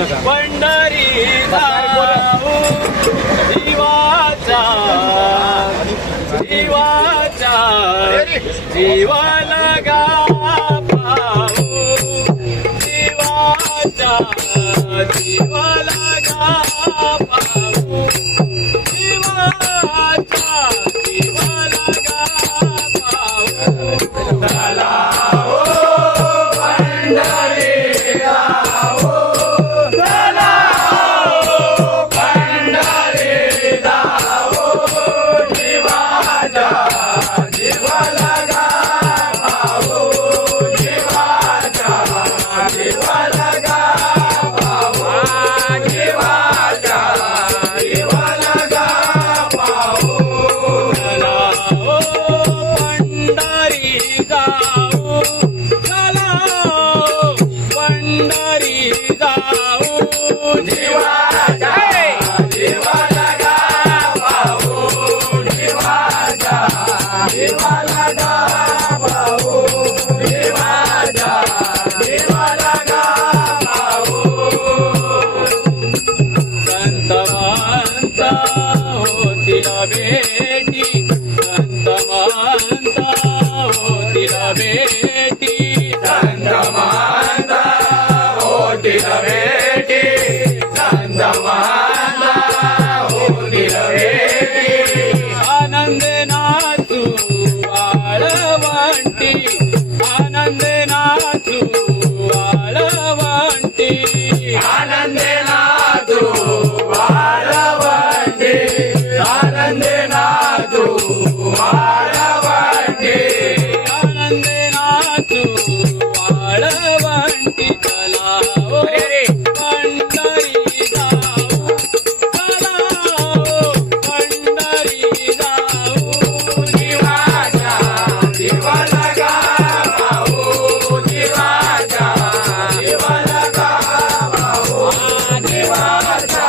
पंढरी जाऊ जीवाचा जीवाचा जीवा लगा पाहू जीवाचा जीवा लगा पाहू जीवाचा जीवा लगा पाहू चला हो पंढरी जाऊ चला हो पंढरी जाऊ जीवाचा जीवा लगा पाहू जीवाचा जीवा लगा पाहू जीवाचा जीवा लगा पाहू चला हो पंढरी जाऊ चला हो पंढरी जाऊ जीवाचा जीवा लगा पाहू जीवाचा जीवा लगा पाहू जीवाचा जीवा लगा पाहू संत महंत होतील भेटी संत महंत होतील भेटी संत महंत होतील भेटी संत महंत होतील भेटी आनंदे नाचू आळवंटी आनंदे नाचू आळवंटी आनंदे नाचू आळवंटी आनंदे नाचू आळवंटी आनंदे नाचू आळवंटी चला हो पंढरी जाऊ चला हो पंढरी जाऊ जीवाचा जीवा लगा पाहू जीवाचा जीवा लगा पाहू जीवाचा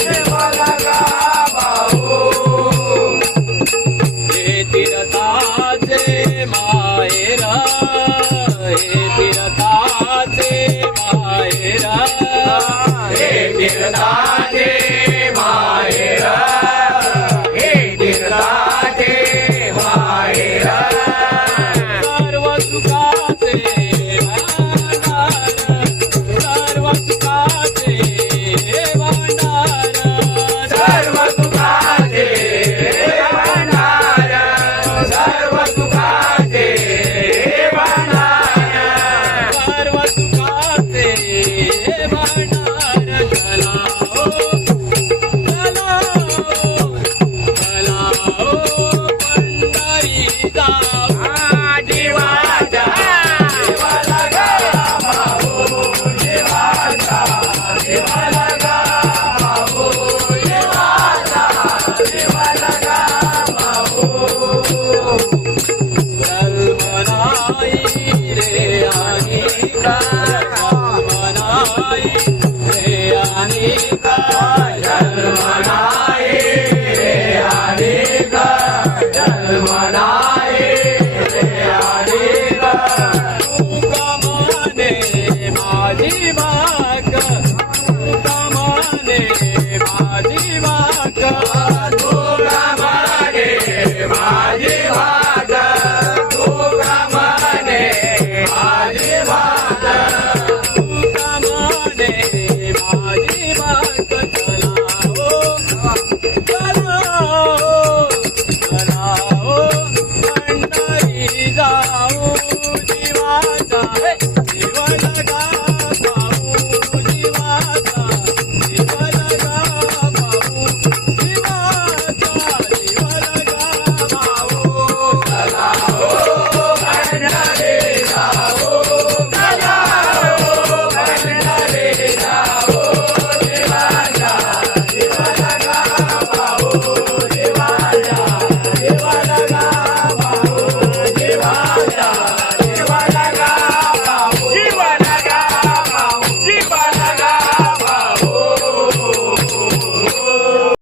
जीवा लगा पाहू हे तीर्थाचे माहेर हे तीर्थाचे माहेर हे तीर्थाचे माहेर हे तीर्थाचे माहेर सर्व सुखाचे भांडार सर्व सुखाचे भांडार सर्व सुखाचे भांडार सर्व सुखाचे भांडार सर्व सुखाचे भांडार चला हो चला हो पंढरी जाऊ जीवाचा जीवा लगा पाहू जीवाचा जीवा लगा पाहू जीवाचा जीवा लगा पाहू कल्पनाई